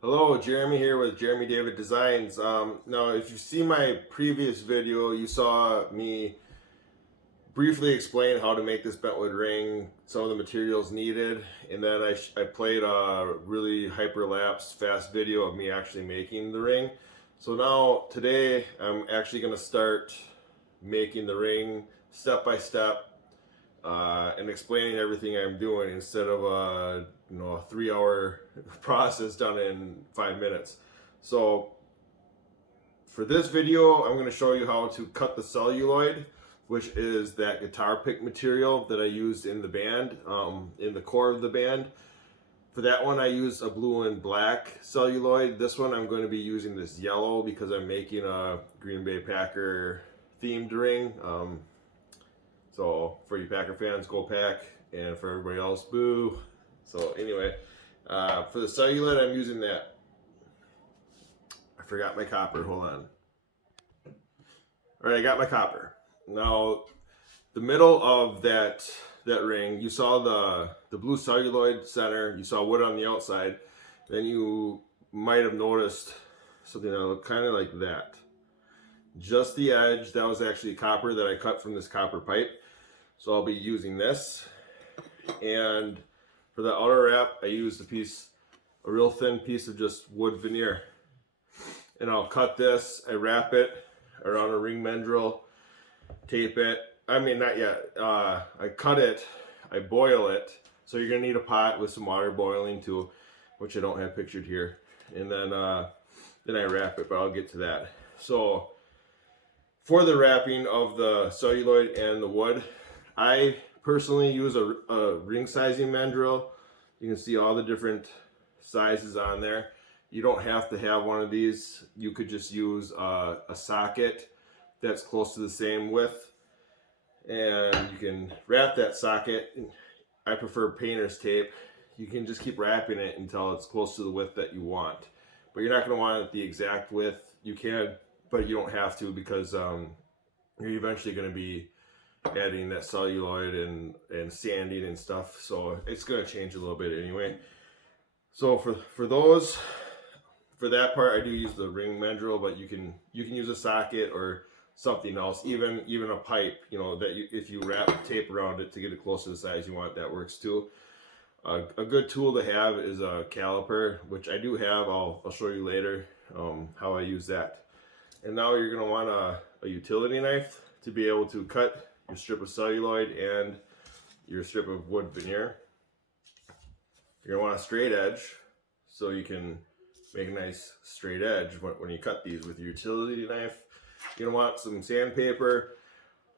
Hello, Jeremy here with Jeremy David Designs. Now, if you see my previous video, you saw me briefly explain how to make this Bentwood ring, some of the materials needed, and then I played a really hyperlapse fast video of me actually making the ring. So now, today, I'm actually going to start making the ring step by step and explaining everything I'm doing instead of a 3-hour process done in 5 minutes. So for this video, I'm going to show you how to cut the celluloid, which is that guitar pick material that I used in the band, in the core of the band. For that one, I used a blue and black celluloid. This one, I'm going to be using this yellow because I'm making a Green Bay Packer themed ring. So for you Packer fans, go Pack, and for everybody else, boo. So anyway, for the celluloid, I'm using that. I forgot my copper. Hold on. All right, I got my copper. Now, the middle of that ring, you saw the blue celluloid center. You saw wood on the outside. Then you might have noticed something that looked kind of like that. Just the edge. That was actually copper that I cut from this copper pipe. So I'll be using this. And for the outer wrap, I used a real thin piece of just wood veneer. And I'll cut this, I wrap it around a ring mandrel, tape it. I mean, not yet. I cut it, I boil it. So you're gonna need a pot with some water boiling too, which I don't have pictured here. And then I wrap it, but I'll get to that. So for the wrapping of the celluloid and the wood, I personally use a ring sizing mandrel. You can see all the different sizes on there. You don't have to have one of these. You could just use a socket that's close to the same width, and you can wrap that socket. I prefer painter's tape. You can just keep wrapping it until it's close to the width that you want, but you're not going to want it the exact width. You can, but you don't have to, because you're eventually going to be adding that celluloid and sanding and stuff, so it's going to change a little bit anyway. So for that part, I do use the ring mandrel, but you can use a socket or something else, even a pipe, if you wrap tape around it to get it close to the size you want, that works too. A good tool to have is a caliper, which I do have. I'll show you later how I use that. And now you're going to want a utility knife to be able to cut your strip of celluloid and your strip of wood veneer. You're going to want a straight edge so you can make a nice straight edge when you cut these with your utility knife. You're going to want some sandpaper.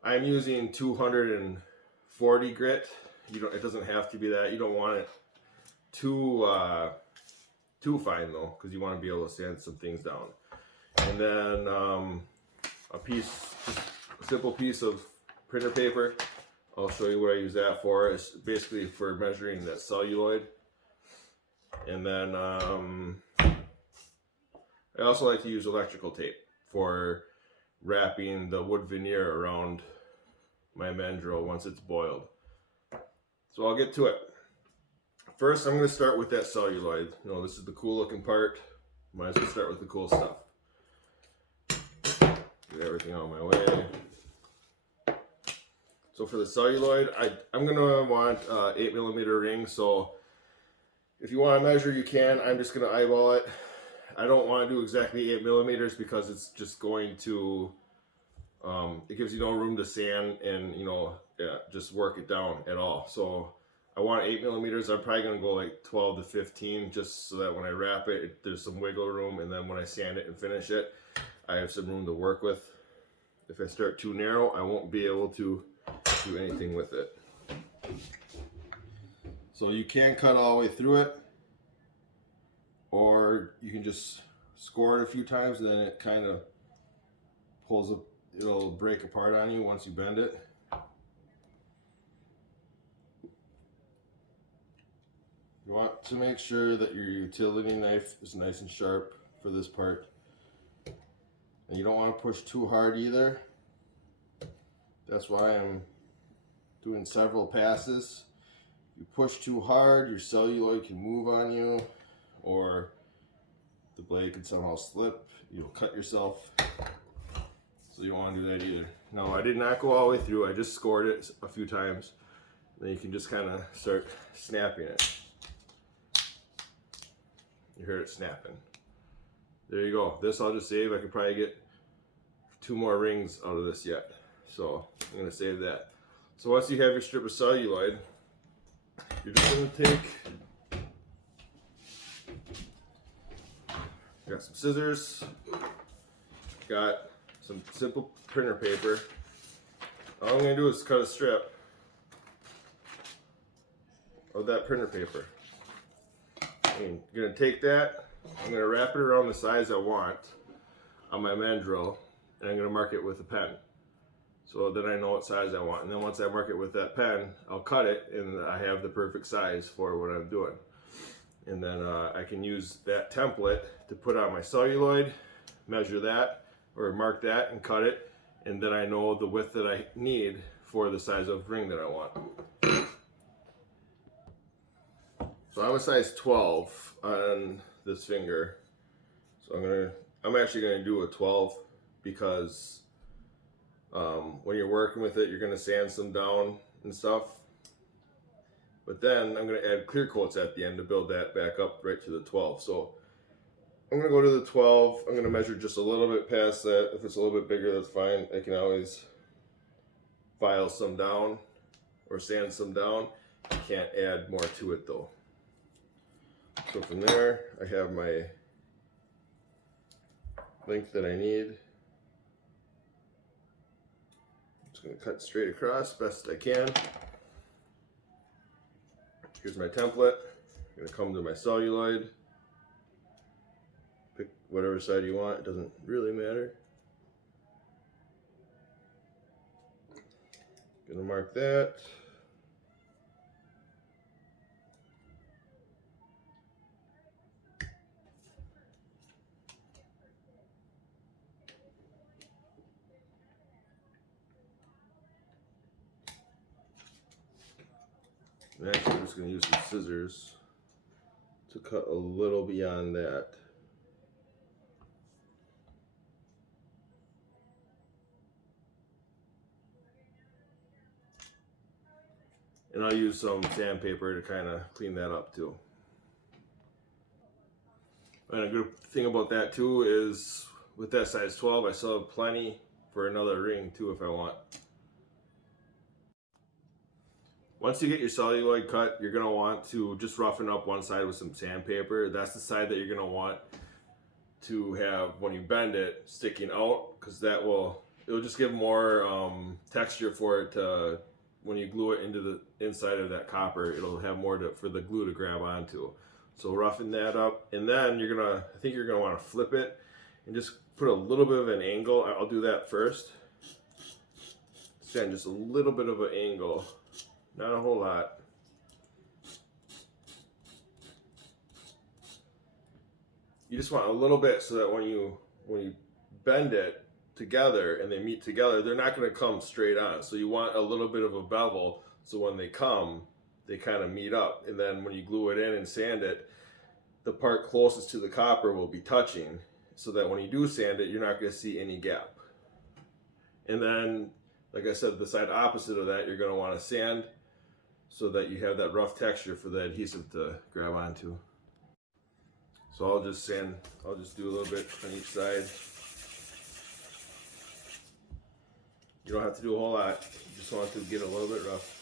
I'm using 240 grit. It doesn't have to be that. You don't want it too fine though, because you want to be able to sand some things down. And then just a simple piece of printer paper. I'll show you what I use that for. It's basically for measuring that celluloid. And then I also like to use electrical tape for wrapping the wood veneer around my mandrel once it's boiled. So I'll get to it. First, I'm going to start with that celluloid. This is the cool looking part. Might as well start with the cool stuff. Get everything out of my way. So for the celluloid, I'm going to want 8mm ring. So if you want to measure, you can. I'm just going to eyeball it. I don't want to do exactly 8mm because it's just going to, it gives you no room to sand and, just work it down at all. So I want 8mm. I'm probably going to go like 12 to 15 just so that when I wrap it, there's some wiggle room. And then when I sand it and finish it, I have some room to work with. If I start too narrow, I won't be able to do anything with it. So you can cut all the way through it, or you can just score it a few times and then it kind of pulls up, it'll break apart on you once you bend it. You want to make sure that your utility knife is nice and sharp for this part. And you don't want to push too hard either. That's why I'm doing several passes. If you push too hard, your celluloid can move on you, or blade could somehow slip. You'll cut yourself. So you don't want to do that either. No, I did not go all the way through. I just scored it a few times. Then you can just kind of start snapping it. You heard it snapping. There you go. This I'll just save. I could probably get 2 more rings out of this yet. So I'm going to save that. So once you have your strip of celluloid, you're just going to take, got some scissors, got some simple printer paper. All I'm going to do is cut a strip of that printer paper. I'm going to take that, I'm going to wrap it around the size I want on my mandrel, and I'm going to mark it with a pen so that I know what size I want. And then once I mark it with that pen, I'll cut it and I have the perfect size for what I'm doing. And then I can use that template to put on my celluloid, measure that or mark that and cut it, and then I know the width that I need for the size of ring that I want. So I'm a size 12 on this finger, so I'm actually gonna do a 12 because when you're working with it, you're gonna sand some down and stuff. But then I'm gonna add clear coats at the end to build that back up right to the 12. So I'm gonna go to the 12. I'm gonna measure just a little bit past that. If it's a little bit bigger, that's fine. I can always file some down or sand some down. You can't add more to it though. So from there, I have my length that I need. I'm just going to cut straight across best I can. Here's my template. I'm going to come to my celluloid. Pick whatever side you want, it doesn't really matter. Going to mark that. And actually, I'm just going to use some scissors to cut a little beyond that. And I'll use some sandpaper to kind of clean that up too. And a good thing about that too is with that size 12, I still have plenty for another ring too if I want. Once you get your celluloid cut, you're going to want to just roughen up one side with some sandpaper. That's the side that you're going to want to have when you bend it sticking out, because it'll just give more texture for it to, when you glue it into the inside of that copper, it'll have more for the glue to grab onto. So roughen that up, and then I think you're gonna want to flip it and just put a little bit of an angle. I'll do that first. Send just a little bit of an angle, not a whole lot. You just want a little bit so that when you bend it together and they meet together, they're not going to come straight on. So you want a little bit of a bevel so when they come, they kind of meet up. And then when you glue it in and sand it, the part closest to the copper will be touching, so that when you do sand it, you're not going to see any gap. And then, like I said, the side opposite of that, you're going to want to sand so that you have that rough texture for the adhesive to grab onto. So I'll just do a little bit on each side. You don't have to do a whole lot, you just want to get a little bit rough.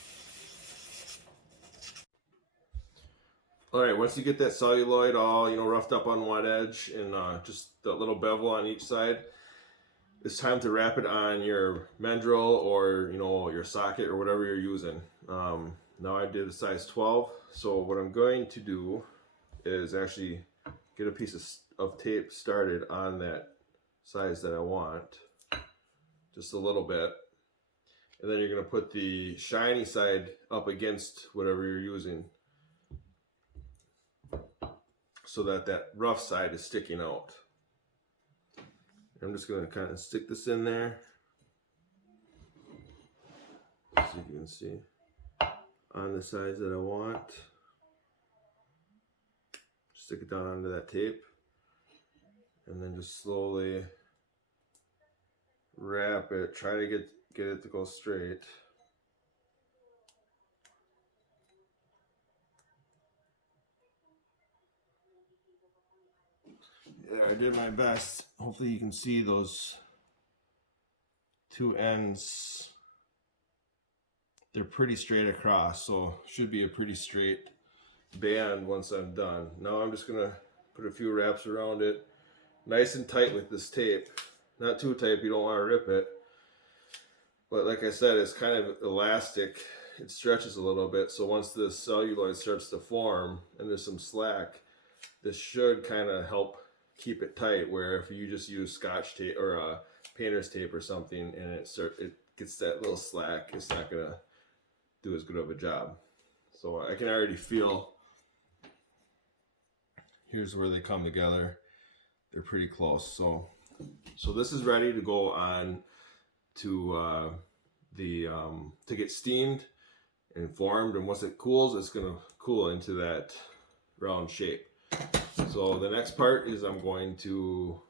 Alright, once you get that celluloid all roughed up on one edge and just that little bevel on each side, it's time to wrap it on your mandrel or your socket or whatever you're using. Now I did a size 12, so what I'm going to do is actually get a piece of tape started on that size that I want, just a little bit, and then you're going to put the shiny side up against whatever you're using so that rough side is sticking out. I'm just going to kind of stick this in there so you can see on the size that I want. Stick it down onto that tape. and then just slowly wrap it. Try to get it to go straight. Yeah, I did my best. Hopefully you can see those two ends. They're pretty straight across, so should be a pretty straight band once I'm done. Now I'm just gonna put a few wraps around it, nice and tight with this tape. Not too tight, you don't want to rip it. But like I said, it's kind of elastic. It stretches a little bit, so once the celluloid starts to form and there's some slack, this should kind of help keep it tight. Where if you just use Scotch tape or painter's tape or something, and it gets that little slack, it's not gonna do as good of a job. So I can already feel. Here's where they come together. They're pretty close. So this is ready to go on to to get steamed and formed, and once it cools, it's gonna cool into that round shape. So the next part is I'm going to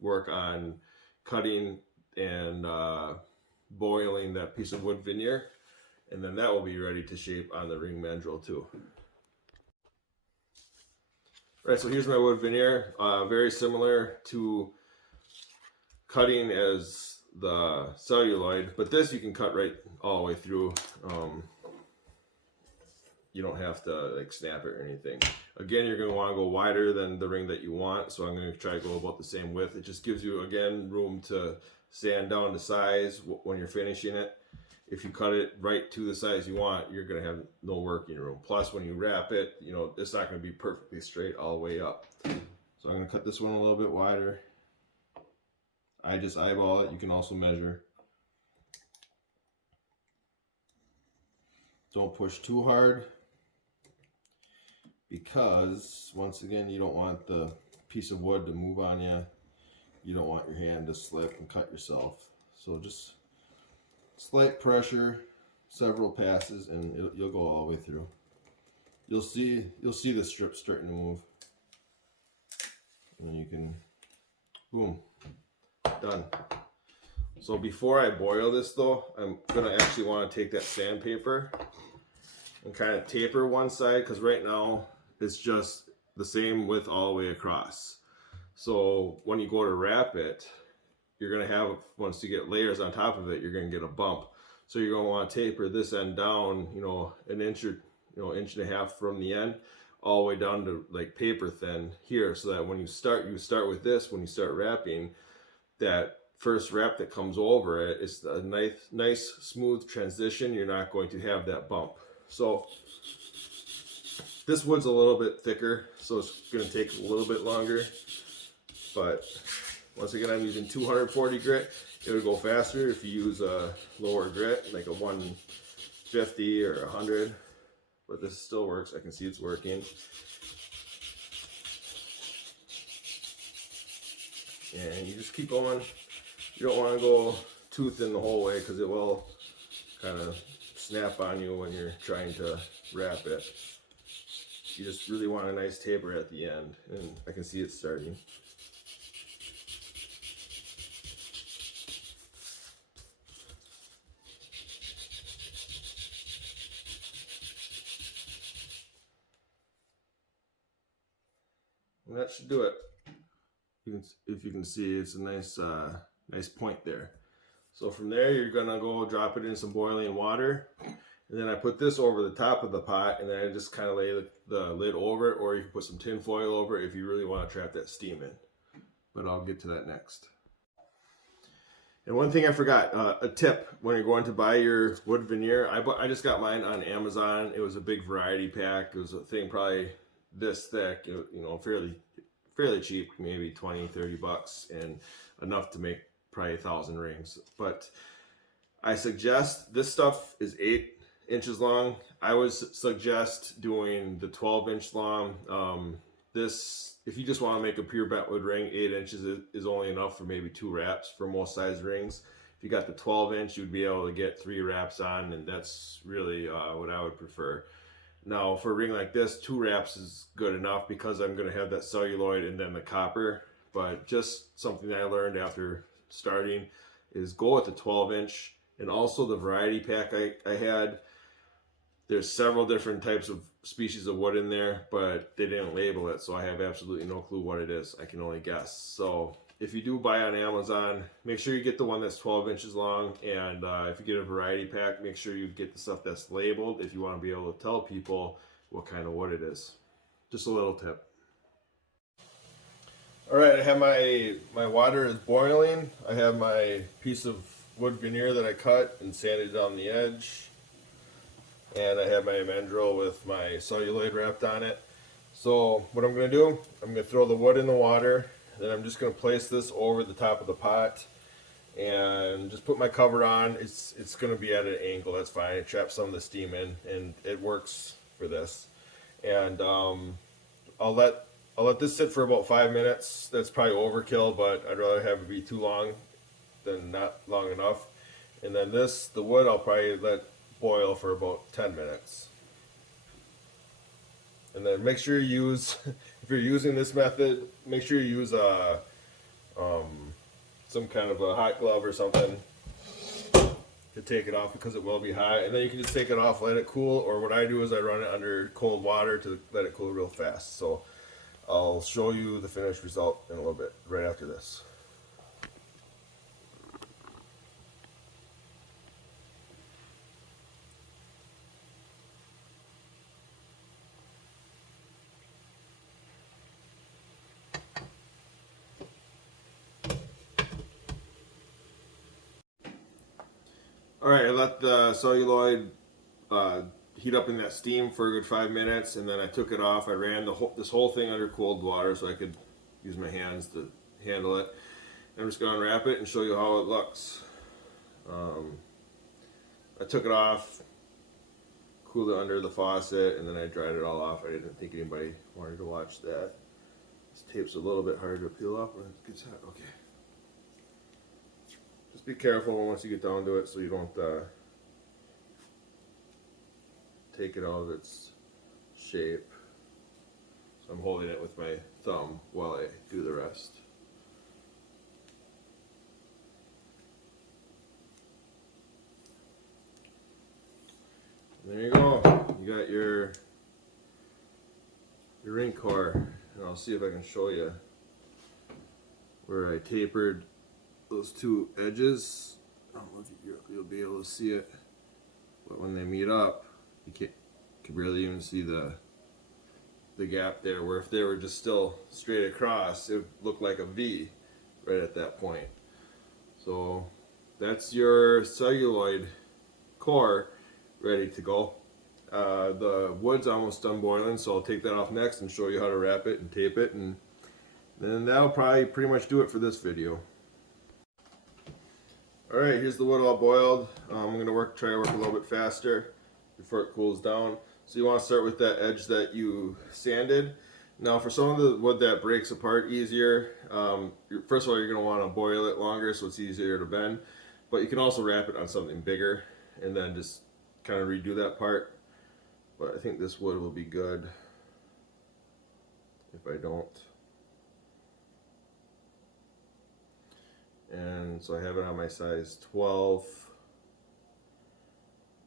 work on cutting and boiling that piece of wood veneer, and then that will be ready to shape on the ring mandrel too. Right, so here's my wood veneer, very similar to cutting as the celluloid, but this you can cut right all the way through. You don't have to like snap it or anything. Again, you're going to want to go wider than the ring that you want, so I'm going to try to go about the same width. It just gives you, again, room to sand down the size when you're finishing it. If you cut it right to the size you want, you're going to have no working room. Plus, when you wrap it, you know, it's not going to be perfectly straight all the way up. So I'm going to cut this one a little bit wider. I just eyeball it. You can also measure. Don't push too hard, because once again, you don't want the piece of wood to move on you. You don't want your hand to slip and cut yourself. So just slight pressure, several passes, and you'll go all the way through. You'll see the strip starting to move, and then you can, boom, done. So before I boil this though, I'm gonna actually want to take that sandpaper and kind of taper one side, because right now it's just the same width all the way across. So when you go to wrap it, you're gonna have, once you get layers on top of it, you're gonna get a bump. So you're gonna want to taper this end down, you know, an inch or inch and a half from the end, all the way down to like paper thin here, so that when you start with this. When you start wrapping, that first wrap that comes over it, it's a nice smooth transition. You're not going to have that bump. So this wood's a little bit thicker, so it's going to take a little bit longer, but once again, I'm using 240 grit. It would go faster if you use a lower grit, like a 150 or 100, but this still works. I can see it's working. And you just keep going. You don't want to go too thin the whole way, because it will kind of snap on you when you're trying to wrap it. You just really want a nice taper at the end, and I can see it starting. And that should do it. If you can see, it's a nice point there. So from there, you're gonna go drop it in some boiling water, and then I put this over the top of the pot, and then I just kind of lay the lid over it, or you can put some tin foil over it if you really want to trap that steam in. But I'll get to that next. And one thing I forgot, a tip when you're going to buy your wood veneer. I just got mine on Amazon. It was a big variety pack. It was a thing probably this thick, you know, fairly cheap, maybe 20-30 bucks, and enough to make probably 1,000 rings. But I suggest, this stuff is 8 inches long. I would suggest doing the 12-inch long. This, if you just want to make a pure bentwood ring, 8 inches is only enough for maybe 2 wraps for most size rings. If you got the 12-inch, you'd be able to get 3 wraps on, and that's really what I would prefer. Now, for a ring like this, 2 wraps is good enough, because I'm going to have that celluloid and then the copper but just something that I learned after starting is go with the 12-inch. And also the variety pack I had, there's several different types of species of wood in there, but they didn't label it, so I have absolutely no clue what it is. I can only guess. So if you do buy on Amazon, make sure you get the one that's 12 inches long, and if you get a variety pack, make sure you get the stuff that's labeled if you want to be able to tell people what kind of wood it is. Just a little tip. All right, I have my water is boiling. I have my piece of wood veneer that I cut and sanded on the edge. And I have my mandrel with my celluloid wrapped on it. So what I'm going to do, I'm going to throw the wood in the water, then I'm just going to place this over the top of the pot and just put my cover on. It's going to be at an angle, that's fine. It traps some of the steam in, and it works for this. And I'll let this sit for about 5 minutes. That's probably overkill, but I'd rather have it be too long than not long enough. And then the wood I'll probably let boil for about 10 minutes. And then make sure you use, if you're using this method, make sure you use some kind of a hot glove or something to take it off, because it will be hot. And then you can just take it off, let it cool, or what I do is I run it under cold water to let it cool real fast. So I'll show you the finished result in a little bit, right after this. All right, I let the celluloid heat up in that steam for a good 5 minutes, and then I took it off. I ran this whole thing under cold water so I could use my hands to handle it. I'm just going to unwrap it and show you how it looks. I took it off, cooled it under the faucet, and then I dried it all off. I didn't think anybody wanted to watch that. This tape's a little bit hard to peel off when it gets hot. Okay. Just be careful once you get down to it so you don't take it out of its shape. So I'm holding it with my thumb while I do the rest. And there you go. You got your ring core. And I'll see if I can show you where I tapered those two edges. I don't know if you'll be able to see it, but when they meet up, you can barely even see the gap there, where if they were just still straight across, it would look like a V right at that point. So that's your celluloid core ready to go. The wood's almost done boiling, so I'll take that off next and show you how to wrap it and tape it, and then that'll probably pretty much do it for this video. Alright, here's the wood all boiled. I'm going to try to work a little bit faster before it cools down. So you want to start with that edge that you sanded. Now for some of the wood that breaks apart easier, first of all you're going to want to boil it longer so it's easier to bend, but you can also wrap it on something bigger and then just kind of redo that part. But I think this wood will be good if I don't. And so I have it on my size 12.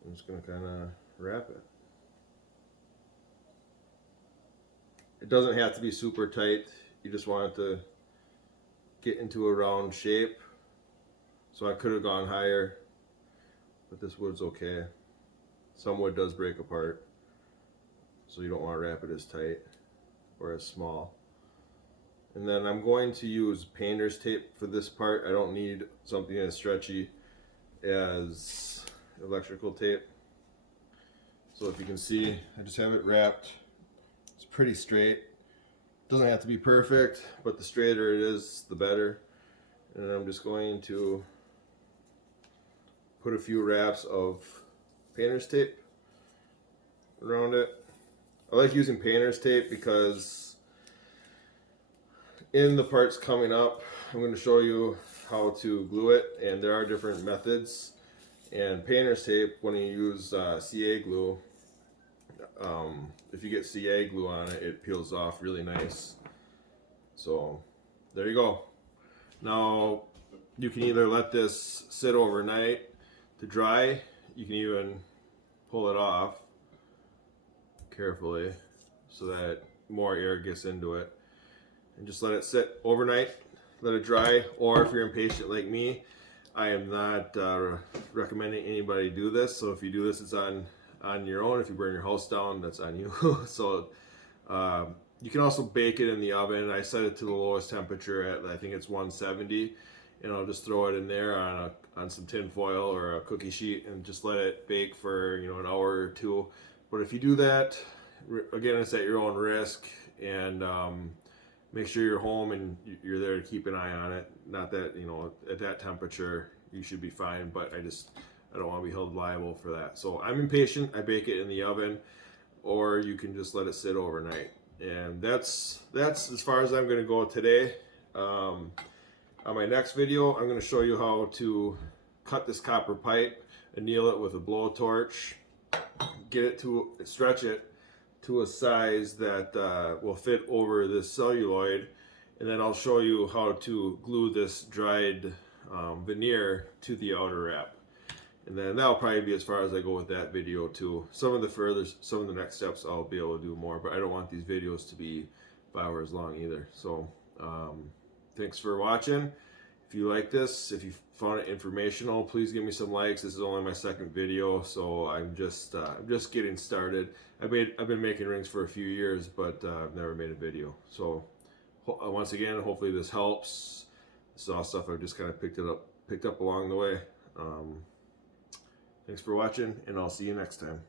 I'm just going to kind of wrap it. It doesn't have to be super tight. You just want it to get into a round shape. So I could have gone higher, but this wood's okay. Some wood does break apart, so you don't want to wrap it as tight or as small. And then I'm going to use painter's tape for this part. I don't need something as stretchy as electrical tape. So if you can see, I just have it wrapped. It's pretty straight. Doesn't have to be perfect, but the straighter it is, the better. And I'm just going to put a few wraps of painter's tape around it. I like using painter's tape because in the parts coming up, I'm going to show you how to glue it, and there are different methods. And painter's tape, when you use CA glue, if you get CA glue on it, it peels off really nice. So there you go. Now you can either let this sit overnight to dry. You can even pull it off carefully so that more air gets into it, and just let it sit overnight, let it dry. Or if you're impatient like me, I am not recommending anybody do this. So if you do this, it's on your own. If you burn your house down, that's on you. So you can also bake it in the oven. I set it to the lowest temperature at, I think it's 170, and I'll just throw it in there on some tin foil or a cookie sheet and just let it bake for, you know, an hour or two. But if you do that, again, it's at your own risk, and make sure you're home and you're there to keep an eye on it. Not that, you know, at that temperature you should be fine, but I don't want to be held liable for that. So I'm impatient. I bake it in the oven, or you can just let it sit overnight. And that's as far as I'm going to go today. On my next video, I'm going to show you how to cut this copper pipe, anneal it with a blowtorch, stretch it to a size that will fit over this celluloid, and then I'll show you how to glue this dried veneer to the outer wrap. And then that'll probably be as far as I go with that video too. Some of the next steps I'll be able to do more, but I don't want these videos to be 5 hours long either. So thanks for watching. If you like this, if you found it informational, please give me some likes. This is only my second video, so I'm just getting started. I've been making rings for a few years, but I've never made a video. So once again, hopefully this helps. This is all stuff I've just kind of picked up along the way. Thanks for watching, and I'll see you next time.